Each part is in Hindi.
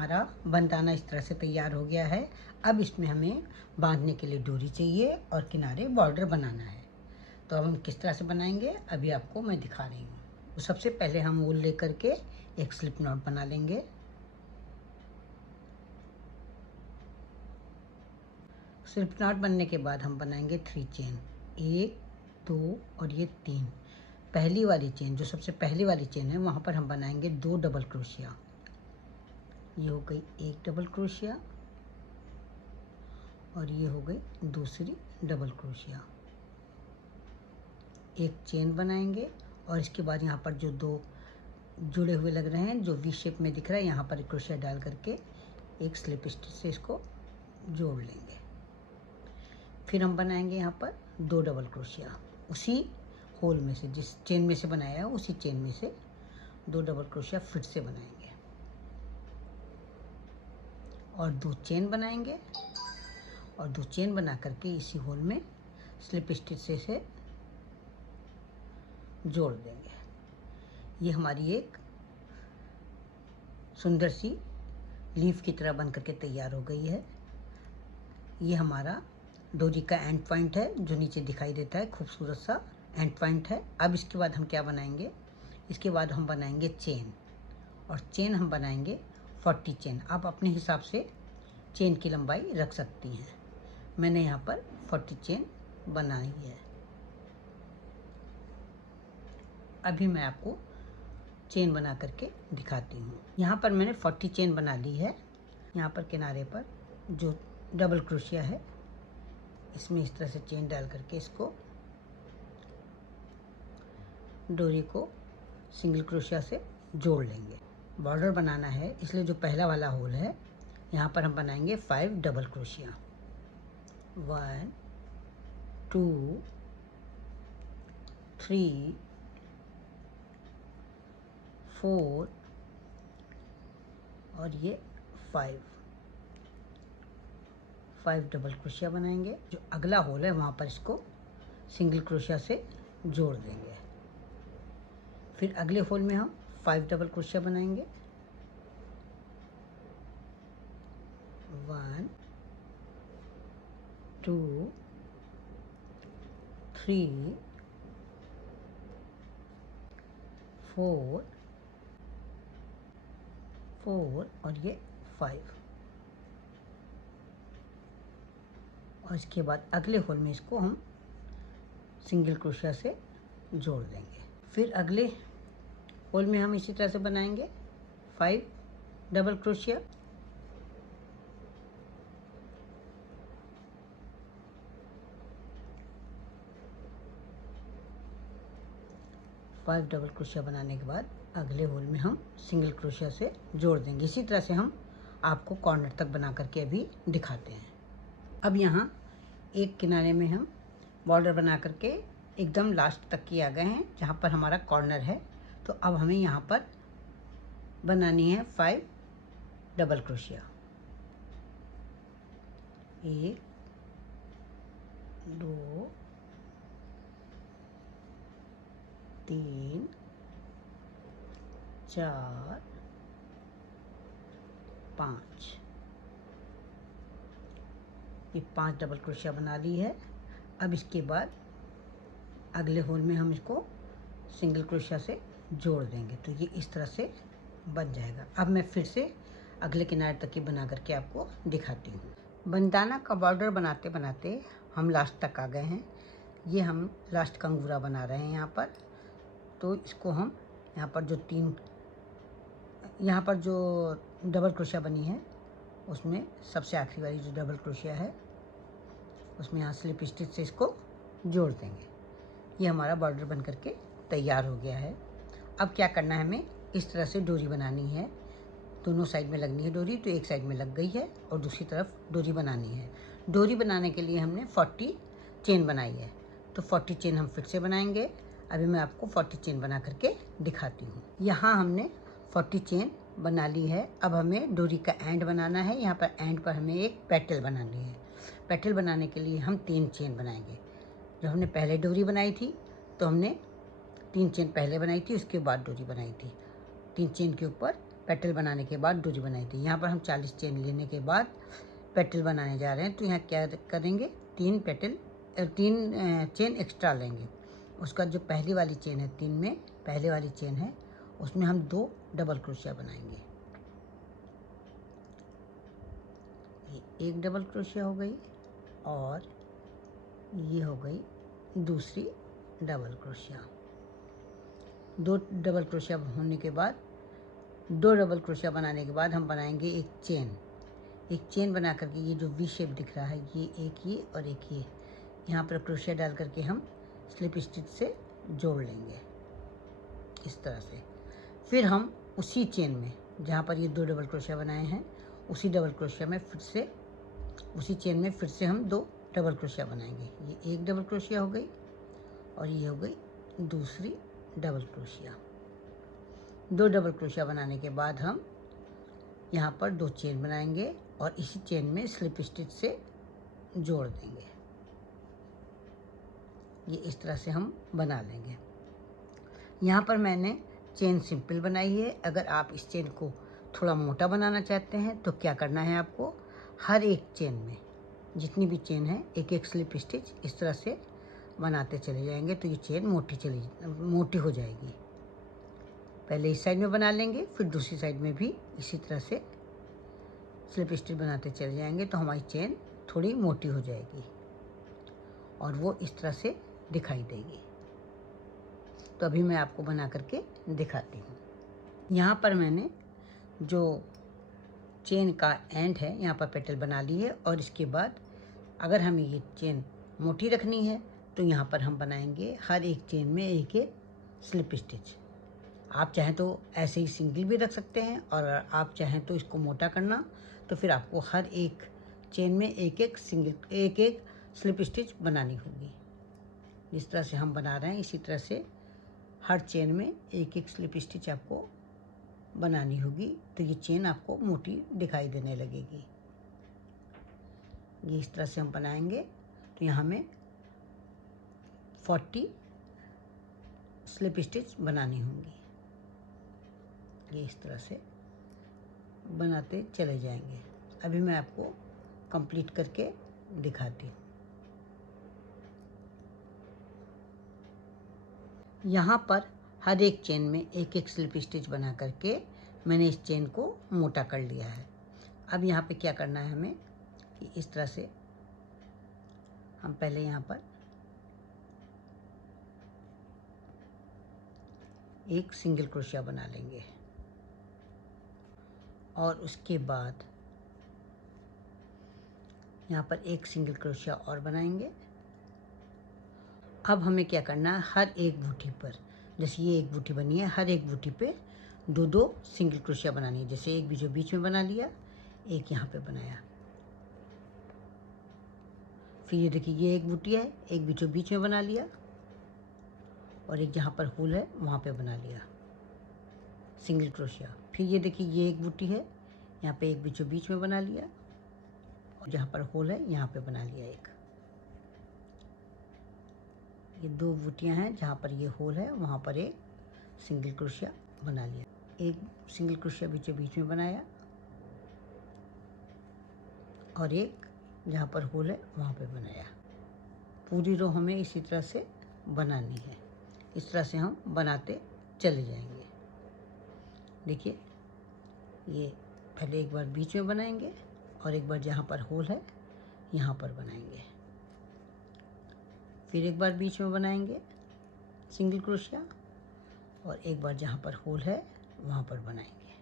हमारा बंदाना इस तरह से तैयार हो गया है। अब इसमें हमें बांधने के लिए डोरी चाहिए और किनारे बॉर्डर बनाना है। तो अब हम किस तरह से बनाएंगे अभी आपको मैं दिखा रही हूँ। तो सबसे पहले हम वूल लेकर के एक स्लिप नॉट बना लेंगे। स्लिप नॉट बनने के बाद हम बनाएंगे 3 चेन, 1 2 और ये 3। पहली वाली चेन जो सबसे पहली वाली चेन है वहाँ पर हम बनाएंगे 2 डबल क्रोशिया। ये हो गई एक डबल क्रोशिया और ये हो गई दूसरी डबल क्रोशिया। एक चेन बनाएंगे और इसके बाद यहाँ पर जो 2 जुड़े हुए लग रहे हैं, जो वी शेप में दिख रहा है, यहाँ पर क्रोशिया डाल करके एक स्लिप स्टिच से इसको जोड़ लेंगे। फिर हम बनाएंगे यहाँ पर 2 डबल क्रोशिया, उसी होल में से, जिस चेन में से बनाया है उसी चेन में से 2 डबल क्रोशिया फिर से बनाएंगे और 2 चेन बनाएंगे और 2 चेन बना करके इसी होल में स्लिप स्टिच से जोड़ देंगे। ये हमारी एक सुंदर सी लीफ की तरह बन करके तैयार हो गई है। ये हमारा डोरी का एंड पॉइंट है जो नीचे दिखाई देता है, खूबसूरत सा एंड पॉइंट है। अब इसके बाद हम क्या बनाएंगे, इसके बाद हम बनाएंगे चेन, और चेन हम बनाएंगे 40 चेन। आप अपने हिसाब से चेन की लंबाई रख सकती हैं। मैंने यहाँ पर 40 चेन बनाई है। अभी मैं आपको चेन बना करके दिखाती हूँ। यहाँ पर मैंने 40 चेन बना ली है। यहाँ पर किनारे पर जो डबल क्रोशिया है इसमें इस तरह से चेन डाल करके इसको डोरी को सिंगल क्रोशिया से जोड़ लेंगे। बॉर्डर बनाना है इसलिए जो पहला वाला होल है यहाँ पर हम बनाएंगे 5 डबल क्रोशिया। 1 2 3 4 और ये 5 डबल क्रोशिया बनाएंगे। जो अगला होल है वहाँ पर इसको सिंगल क्रोशिया से जोड़ देंगे। फिर अगले होल में हम 5 डबल क्रोशिया बनाएंगे। 1 2 3 4 और ये 5। और इसके बाद अगले होल में इसको हम सिंगल क्रोशिया से जोड़ देंगे। फिर अगले होल में हम इसी तरह से बनाएंगे 5 डबल क्रोशिया। 5 डबल क्रोशिया बनाने के बाद अगले होल में हम सिंगल क्रोशिया से जोड़ देंगे। इसी तरह से हम आपको कॉर्नर तक बना करके अभी दिखाते हैं। अब यहाँ एक किनारे में हम बॉर्डर बना करके एकदम लास्ट तक की आ गए हैं जहाँ पर हमारा कॉर्नर है। तो अब हमें यहाँ पर बनानी है 5 डबल क्रोशिया। 1 2 3 4 5। ये 5 डबल क्रोशिया बना ली है। अब इसके बाद अगले होल में हम इसको सिंगल क्रोशिया से जोड़ देंगे। तो ये इस तरह से बन जाएगा। अब मैं फिर से अगले किनारे तक की बना करके आपको दिखाती हूँ। बंदाना का बॉर्डर बनाते बनाते हम लास्ट तक आ गए हैं। ये हम लास्ट कंगूरा बना रहे हैं यहाँ पर। तो इसको हम यहाँ पर जो डबल क्रोशिया बनी है उसमें सबसे आखिरी वाली जो डबल क्रोशिया है उसमें यहाँ स्लिप स्टिच से इसको जोड़ देंगे। ये हमारा बॉर्डर बन करके तैयार हो गया है। अब क्या करना है, हमें इस तरह से डोरी बनानी है। दोनों साइड में लगनी है डोरी। तो एक साइड में लग गई है और दूसरी तरफ डोरी बनानी है। डोरी बनाने के लिए हमने 40 चेन बनाई है। तो 40 चेन हम फिर से बनाएंगे। अभी मैं आपको 40 चेन बना करके दिखाती हूँ। यहाँ हमने 40 चेन बना ली है। अब हमें डोरी का एंड बनाना है। यहाँ पर एंड पर हमें एक पेटल बनानी है। पेटल बनाने के लिए हम 3 चेन बनाएंगे। जब हमने पहले डोरी बनाई थी तो हमने 3 चेन पहले बनाई थी, उसके बाद डोरी बनाई थी। 3 चेन के ऊपर पेटल बनाने के बाद डोरी बनाई थी। यहाँ पर हम 40 चेन लेने के बाद पेटल बनाने जा रहे हैं। तो यहाँ क्या करेंगे, 3 चेन एक्स्ट्रा लेंगे। उसका जो पहली वाली चेन है, 3 में पहले वाली चेन है, उसमें हम 2 डबल क्रोशिया बनाएंगे। ये एक डबल क्रोशिया हो गई और ये हो गई दूसरी डबल क्रोशिया। 2 डबल क्रोशिया होने के बाद, 2 डबल क्रोशिया बनाने के बाद हम बनाएंगे एक चेन बना करके ये जो वी शेप दिख रहा है, ये और एक ये यहाँ पर क्रोशिया डाल करके हम स्लिप स्टिच से जोड़ लेंगे इस तरह से। फिर हम उसी चेन में जहाँ पर ये 2 डबल क्रोशिया बनाए हैं, उसी डबल क्रोशिया में उसी चेन में फिर से हम 2 डबल क्रोशिया बनाएंगे। ये एक डबल क्रोशिया हो गई और ये हो गई दूसरी डबल क्रोशिया। 2 डबल क्रोशिया बनाने के बाद हम यहाँ पर 2 चेन बनाएंगे और इसी चेन में स्लिप स्टिच से जोड़ देंगे। ये इस तरह से हम बना लेंगे। यहाँ पर मैंने चेन सिंपल बनाई है। अगर आप इस चेन को थोड़ा मोटा बनाना चाहते हैं तो क्या करना है, आपको हर एक चेन में जितनी भी चेन है एक एक स्लिप स्टिच इस तरह से बनाते चले जाएंगे, तो ये चेन मोटी हो जाएगी। पहले इस साइड में बना लेंगे, फिर दूसरी साइड में भी इसी तरह से स्लिप स्टिच बनाते चले जाएंगे, तो हमारी चेन थोड़ी मोटी हो जाएगी और वो इस तरह से दिखाई देगी। तो अभी मैं आपको बना करके दिखाती हूँ। यहाँ पर मैंने जो चेन का एंड है यहाँ पर पेटल बना ली है और इसके बाद अगर हमें ये चेन मोटी रखनी है तो यहाँ पर हम बनाएंगे हर एक चेन में एक एक स्लिप स्टिच। आप चाहें तो ऐसे ही सिंगल भी रख सकते हैं और आप चाहें तो इसको मोटा करना तो फिर आपको हर एक चेन में एक एक स्लिप स्टिच बनानी होगी। जिस तरह से हम बना रहे हैं इसी तरह से हर चेन में एक एक स्लिप स्टिच आपको बनानी होगी, तो ये चेन आपको मोटी दिखाई देने लगेगी। ये इस तरह से हम बनाएंगे तो यहाँ में 40 स्लिप स्टिच बनानी होंगी। ये इस तरह से बनाते चले जाएंगे। अभी मैं आपको कंप्लीट करके दिखाती हूँ। यहाँ पर हर एक चेन में एक एक स्लिप स्टिच बना करके मैंने इस चेन को मोटा कर लिया है। अब यहाँ पे क्या करना है हमें कि इस तरह से हम पहले यहाँ पर एक सिंगल क्रोशिया बना लेंगे और उसके बाद यहाँ पर एक सिंगल क्रोशिया और बनाएंगे। अब हमें क्या करना है, हर एक बूटी पर, जैसे ये एक बूटी बनी है, हर एक बूटी पे 2-2 सिंगल क्रोशिया बनानी है। जैसे एक बीच में बना लिया, एक यहाँ पे बनाया, फिर ये देखिए ये एक बूटी है, एक बीच में बना लिया और एक जहाँ पर होल है वहाँ पे बना लिया सिंगल क्रोशिया। फिर ये देखिए ये एक बूटी है, यहाँ पे एक बीच में बना लिया और जहाँ पर होल है यहाँ पे बना लिया एक। ये 2 बूटियाँ हैं, जहाँ पर ये होल है वहाँ पर एक सिंगल क्रोशिया बना लिया, एक सिंगल क्रोशिया बीच में बनाया और एक जहाँ पर होल है वहाँ पे बनाया। पूरी रो हमें इसी तरह से बनानी है। इस तरह से हम बनाते चले जाएंगे। देखिए ये पहले एक बार बीच में बनाएंगे और एक बार जहाँ पर होल है यहाँ पर बनाएंगे, फिर एक बार बीच में बनाएंगे सिंगल क्रोशिया और एक बार जहाँ पर होल है वहाँ पर बनाएंगे।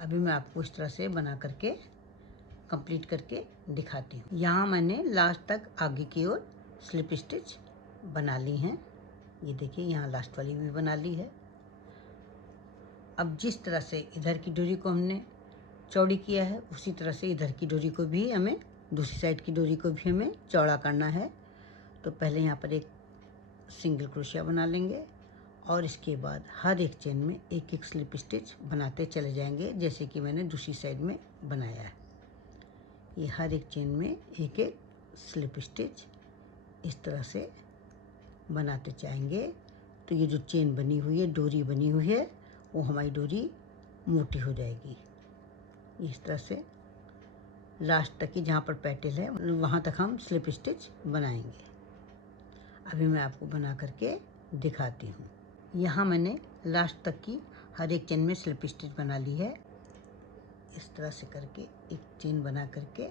अभी मैं आपको इस तरह से बना करके कंप्लीट करके दिखाती हूँ। यहाँ मैंने लास्ट तक आगे की ओर स्लिप स्टिच बना ली हैं। ये देखिए यहाँ लास्ट वाली भी बना ली है। अब जिस तरह से इधर की डोरी को हमने चौड़ी किया है उसी तरह से इधर की डोरी को भी हमें, दूसरी साइड की डोरी को भी हमें चौड़ा करना है। तो पहले यहाँ पर एक सिंगल क्रोशिया बना लेंगे और इसके बाद हर एक चेन में एक एक स्लिप स्टिच बनाते चले जाएंगे, जैसे कि मैंने दूसरी साइड में बनाया है। ये हर एक चेन में एक एक स्लिप स्टिच इस तरह से बनाते जाएंगे। तो ये जो चेन बनी हुई है, डोरी बनी हुई है, वो हमारी डोरी मोटी हो जाएगी। इस तरह से लास्ट तक की जहाँ पर पैटल है वहाँ तक हम स्लिप स्टिच बनाएंगे। अभी मैं आपको बना करके दिखाती हूँ। यहाँ मैंने लास्ट तक की हर एक चेन में स्लिप स्टिच बना ली है। इस तरह से करके एक चेन बना करके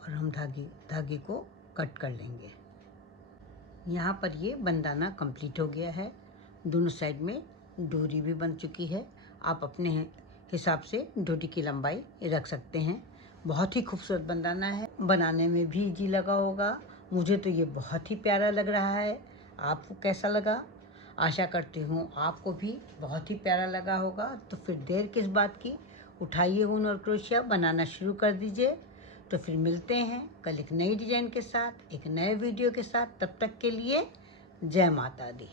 और हम धागे को कट कर लेंगे। यहाँ पर ये बंदाना कंप्लीट हो गया है। दोनों साइड में डोरी भी बन चुकी है। आप अपने हिसाब से डोरी की लंबाई रख सकते हैं। बहुत ही खूबसूरत बंदाना है, बनाने में भी इजी लगा होगा। मुझे तो ये बहुत ही प्यारा लग रहा है। आपको कैसा लगा? आशा करती हूँ आपको भी बहुत ही प्यारा लगा होगा। तो फिर देर किस बात की, उठाइए ऊन और क्रोशिया, बनाना शुरू कर दीजिए। तो फिर मिलते हैं कल एक नई डिजाइन के साथ, एक नए वीडियो के साथ। तब तक के लिए जय माता दी।